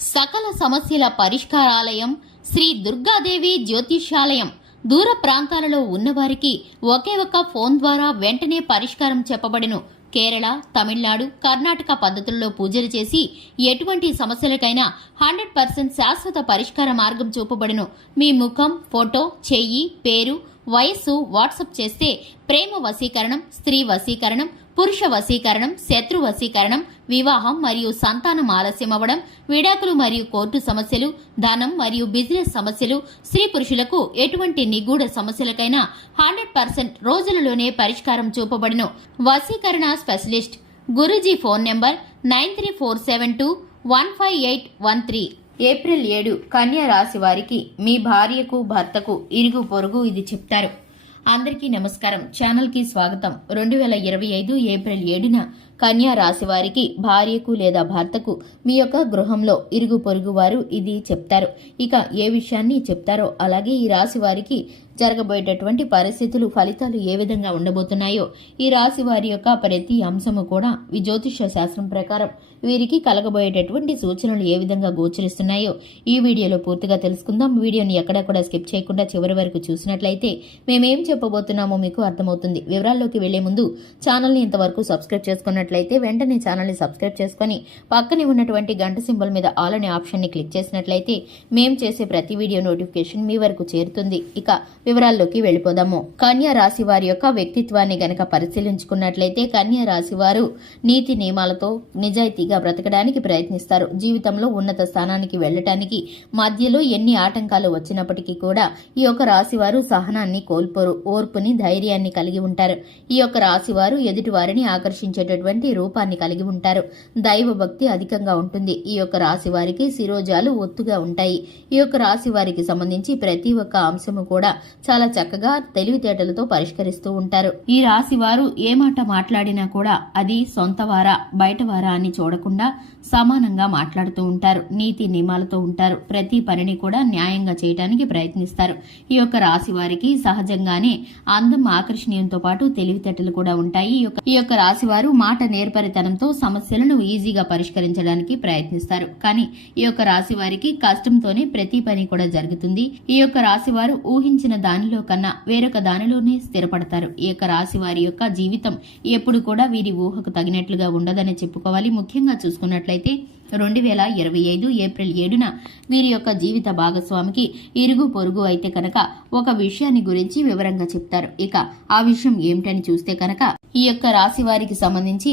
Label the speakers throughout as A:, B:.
A: సకల సమస్యల పరిష్కారాలయం శ్రీ దుర్గాదేవి జ్యోతిష్యాలయం. దూర ప్రాంతాలలో ఉన్నవారికి ఒకే ఒక ఫోన్ ద్వారా వెంటనే పరిష్కారం చెప్పబడును. కేరళ తమిళనాడు కర్ణాటక పద్ధతుల్లో పూజలు చేసి ఎటువంటి సమస్యలకైనా హండ్రెడ్ పర్సెంట్ శాశ్వత పరిష్కార మార్గం చూపబడును. మీ ముఖం ఫోటో చెయ్యి పేరు వయస్సు వాట్సప్ చేస్తే ప్రేమ వశీకరణం స్త్రీ వశీకరణం పురుష వశీకరణం శత్రు వశీకరణం వివాహం మరియు సంతానం ఆలస్యం అవ్వడం విడాకులు మరియు కోర్టు సమస్యలు ధనం మరియు బిజినెస్ సమస్యలు స్త్రీ పురుషులకు ఎటువంటి నిగూఢ సమస్యలకైనా హండ్రెడ్ పర్సెంట్ రోజులలోనే పరిష్కారం చూపబడును. వశీకరణ specialist Guruji phone number nine three four seven two one five eight one three. April ఏడు కన్యా రాశి వారికి మీ భార్యకు భర్తకు ఇరుగు పొరుగు ఇది చెప్తారు. అందరికీ నమస్కారం. ఛానల్కి స్వాగతం. రెండు వేల ఇరవై ఐదు ఏప్రిల్ ఏడున కన్యా రాశి వారికి భార్యకు లేదా భర్తకు మీ యొక్క గృహంలో ఇరుగు పొరుగు వారు ఇది చెప్తారు. ఇక ఏ విషయాన్ని చెప్తారో అలాగే ఈ రాశి వారికి జరగబోయేటటువంటి పరిస్థితులు ఫలితాలు ఏ విధంగా ఉండబోతున్నాయో ఈ రాశి వారి యొక్క ప్రతి అంశము కూడా ఈ జ్యోతిష శాస్త్రం ప్రకారం వీరికి కలగబోయేటటువంటి సూచనలు ఏ విధంగా గోచరిస్తున్నాయో ఈ వీడియోలో పూర్తిగా తెలుసుకుందాం. వీడియోని ఎక్కడా కూడా స్కిప్ చేయకుండా చివరి వరకు చూసినట్లయితే మేమేం చెప్పబోతున్నామో మీకు అర్థమవుతుంది. వివరాల్లోకి వెళ్ళే ముందు ఛానల్ని ఇంతవరకు సబ్స్క్రైబ్ చేసుకున్నట్లయితే వెంటనే ఛానల్ని సబ్స్క్రైబ్ చేసుకుని పక్కనే ఉన్నటువంటి గంట సింబల్ మీద ఆల్ అనే ఆప్షన్ని క్లిక్ చేసినట్లయితే మేము చేసే ప్రతి వీడియో నోటిఫికేషన్ మీ వరకు చేరుతుంది. ఇక వివరాల్లోకి వెళ్ళిపోదాము. కన్యా రాశి వారి యొక్క వ్యక్తిత్వాన్ని గనక పరిశీలించుకున్నట్లయితే కన్యా రాశి వారు నీతి నియమాలతో నిజాయితీగా బ్రతకడానికి ప్రయత్నిస్తారు. జీవితంలో ఉన్నత స్థానానికి వెళ్ళటానికి మధ్యలో ఎన్ని ఆటంకాలు వచ్చినప్పటికీ కూడా ఈ యొక్క రాశి వారు సహనాన్ని కోల్పోరు ఓర్పుని ధైర్యాన్ని కలిగి ఉంటారు. ఈ యొక్క రాశి వారు ఎదుటి లాంటి రూపాన్ని కలిగి ఉంటారు. దైవ భక్తి అధికంగా ఉంటుంది. ఈ యొక్క రాశి వారికి శిరోజాలు ఒత్తుగా ఉంటాయి. ఈ యొక్క రాశి వారికి సంబంధించి ప్రతి ఒక్క అంశము కూడా చాలా చక్కగా తెలివితేటలతో పరిష్కరిస్తూ ఉంటారు. ఈ రాశి వారు ఏ మాట మాట్లాడినా కూడా అది సొంతవారా బయటవారా అని చూడకుండా సమానంగా మాట్లాడుతూ ఉంటారు. నీతి నియమాలతో ఉంటారు. ప్రతి పనిని కూడా న్యాయంగా చేయడానికి ప్రయత్నిస్తారు. ఈ యొక్క రాశి వారికి సహజంగానే అందం ఆకర్షణీయంతో పాటు తెలివితేటలు కూడా ఉంటాయి. ఈ ఈ యొక్క రాశి వారు మాట నేర్పరితనంతో సమస్యలను ఈజీగా పరిష్కరించడానికి ప్రయత్నిస్తారు. కానీ ఈ యొక్క రాశి వారికి కష్టంతోనే ప్రతి పని కూడా జరుగుతుంది. ఈ యొక్క రాశి వారు ఊహించిన దానిలో కన్నా వేరొక దానిలోనే స్థిరపడతారు. ఈ యొక్క రాశి వారి యొక్క జీవితం ఎప్పుడు కూడా వీరి ఊహకు తగినట్లుగా ఉండదని చెప్పుకోవాలి. ముఖ్యంగా చూసుకున్నట్లయితే రెండు వేల ఇరవై ఐదు ఏప్రిల్ ఏడున వీరి యొక్క జీవిత భాగస్వామికి ఇరుగు పొరుగు అయితే కనుక ఒక విషయాన్ని గురించి వివరంగా చెప్తారు. ఇక ఆ విషయం ఏమిటని చూస్తే కనుక ఈ యొక్క రాశి వారికి సంబంధించి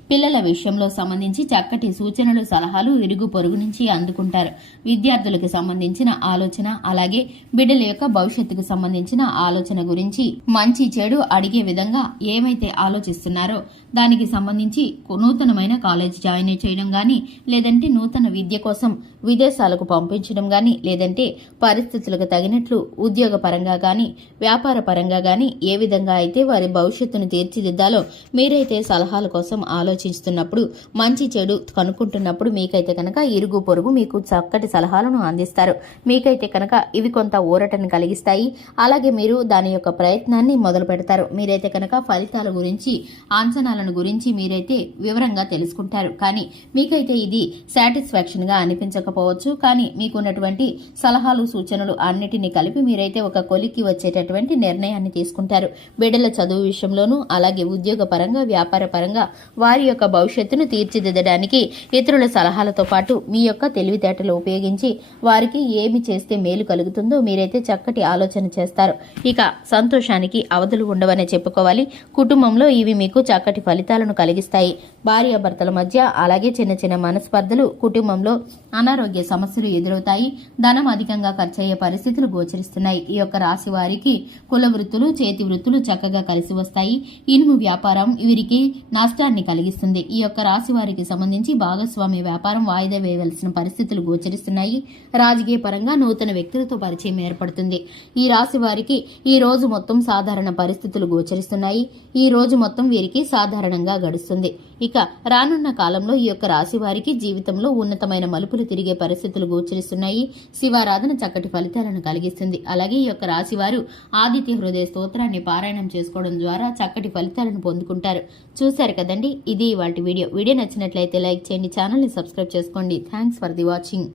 A: పిల్లల విషయంలో సంబంధించి చక్కటి సూచనలు సలహాలు ఇరుగు పొరుగు నుంచి అందుకుంటారు. విద్యార్థులకు సంబంధించిన ఆలోచన అలాగే బిడ్డల యొక్క భవిష్యత్తుకు సంబంధించిన ఆలోచన గురించి మంచి చెడు అడిగే విధంగా ఏమైతే ఆలోచిస్తున్నారో దానికి సంబంధించి నూతనమైన కాలేజ్ జాయిన్ చేయడం కానీ లేదంటే నూతన విద్య కోసం విదేశాలకు పంపించడం కానీ లేదంటే పరిస్థితులకు తగినట్లు ఉద్యోగ పరంగా కానీ వ్యాపార పరంగా కానీ ఏ విధంగా అయితే వారి భవిష్యత్తును తీర్చిదిద్దాలో మీరైతే సలహాల కోసం ఆలోచిస్తున్నప్పుడు మంచి చెడు కనుక్కుంటున్నప్పుడు మీకైతే కనుక ఇరుగు పొరుగు మీకు చక్కటి సలహాలను అందిస్తారు. మీకైతే కనుక ఇవి కొంత ఊరటను కలిగిస్తాయి. అలాగే మీరు దాని యొక్క ప్రయత్నాన్ని మొదలు పెడతారు. మీరైతే కనుక ఫలితాల గురించి అంచనాలను గురించి మీరైతే వివరంగా తెలుసుకుంటారు. కానీ మీకైతే ఇది సాటిస్ఫాక్షన్గా అనిపించకపోవచ్చు. కానీ మీకున్నటువంటి సలహాలు సూచనలు అన్నిటినీ కలిపి మీరైతే ఒక కొలికి వచ్చేటటువంటి నిర్ణయాన్ని తీసుకుంటారు. బిడ్డల చదువు విషయంలోనూ అలాగే ఉద్యోగ పరంగా వ్యాపార పరంగా వారి యొక్క భవిష్యత్తును తీర్చిదిద్దడానికి ఇతరుల సలహాలతో పాటు మీ యొక్క తెలివితేటలు ఉపయోగించి వారికి ఏమి చేస్తే మేలు కలుగుతుందో మీరైతే చక్కటి ఆలోచన చేస్తారు. ఇక సంతోషానికి అవధులు ఉండవనే చెప్పుకోవాలి. కుటుంబంలో ఇవి మీకు చక్కటి ఫలితాలను కలిగిస్తాయి. భార్యాభర్తల మధ్య అలాగే చిన్న చిన్న మనస్పర్ధలు కుటుంబంలో అనారోగ్య సమస్యలు ఎదురవుతాయి. ధనం అధికంగా ఖర్చయ్యే పరిస్థితులు గోచరిస్తున్నాయి. ఈ యొక్క రాశి వారికి కుల వృత్తులు చేతి వృత్తులు చక్కగా కలిసి వస్తాయి. ఇనుము వ్యాపారం వీరికి నష్టాన్ని కలిగి కలిగిస్తుంది ఈ యొక్క రాశి వారికి సంబంధించి భాగస్వామి వ్యాపారం వాయిదా వేయవలసిన పరిస్థితులు గోచరిస్తున్నాయి. రాజకీయ పరంగా నూతన వ్యక్తులతో పరిచయం ఏర్పడుతుంది. ఈ రాశి వారికి ఈ రోజు మొత్తం సాధారణ పరిస్థితులు గోచరిస్తున్నాయి. ఈ రోజు మొత్తం వీరికి సాధారణంగా గడుస్తుంది. ఇక రానున్న కాలంలో ఈ యొక్క రాశి వారికి జీవితంలో ఉన్నతమైన మలుపులు తిరిగే పరిస్థితులు గోచరిస్తున్నాయి. శివారాధన చక్కటి ఫలితాలను కలిగిస్తుంది. అలాగే ఈ యొక్క రాశి వారు ఆదిత్య హృదయ స్తోత్రాన్ని పారాయణం చేసుకోవడం ద్వారా చక్కటి ఫలితాలను పొందుకుంటారు. చూశారు కదండి? ఇది వాటి వీడియో. వీడియో నచ్చినట్లయితే లైక్ చేయండి ఛానల్ని సబ్స్క్రైబ్ చేసుకోండి. Thanks for the watching.